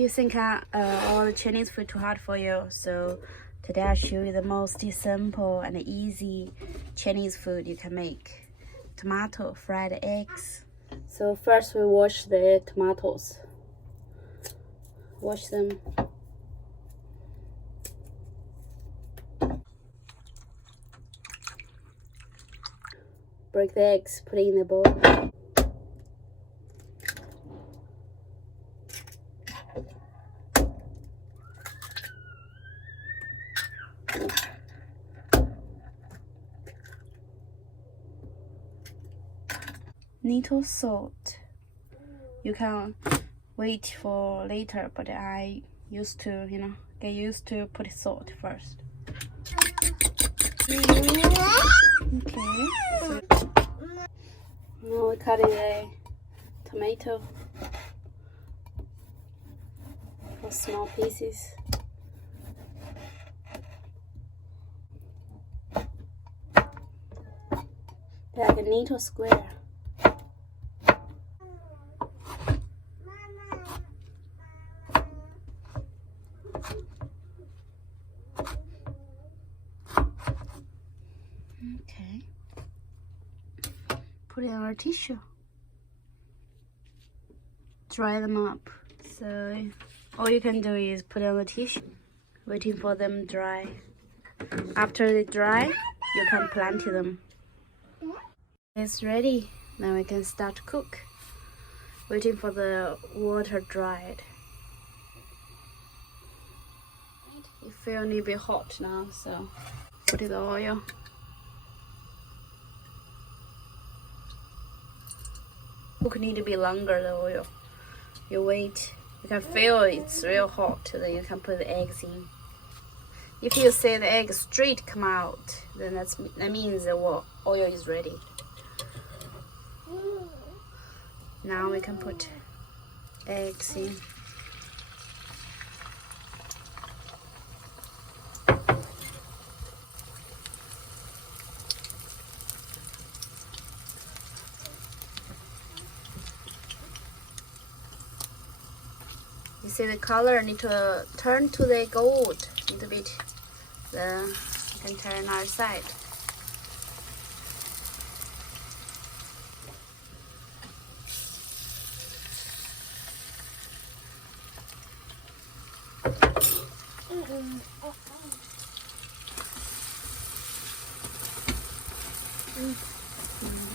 you think all the Chinese food too hard for you, so today I'll show you the most simple and easy Chinese food you can make. Tomato fried eggs. So first we wash the tomatoes. Wash them. Break the eggs, put it in the bowl. Little salt. You can wait for later, but I used to, get used to put salt first. Okay. Now we cut a tomato for small pieces. Like a little square. Okay. Put it on our tissue. Dry them up. So all you can do is put it on the tissue, waiting for them dry. After they dry, you can plant them. It's ready. Now we can start to cook. Waiting for the water dried. It feels a little bit hot now, so put in the oil. Cook need to be longer, the oil. You wait. You can feel it's real hot, then you can put the eggs in. If you see the egg straight come out, then that means the oil is ready. Now we can put eggs in. You see the color need to turn to the gold a little bit. Then you can turn our side.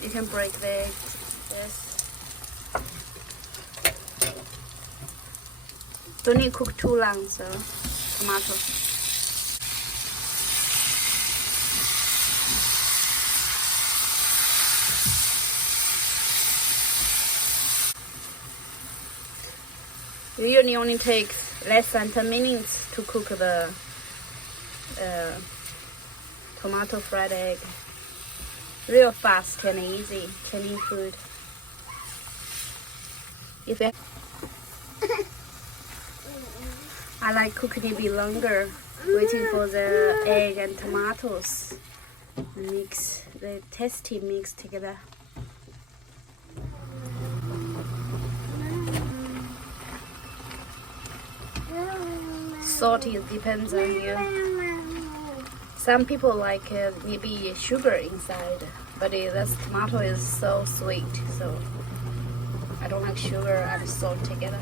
You can break the eggs. Yes. Don't need to cook too long, so tomato. It usually only takes less than 10 minutes to cook the tomato fried egg. Real fast and easy Chinese food. If you I like cooking it a bit longer, waiting for the egg and tomatoes. Mix the tasty mix together. Salt depends on you. Some people like maybe sugar inside, but this tomato is so sweet, so I don't like sugar and salt together.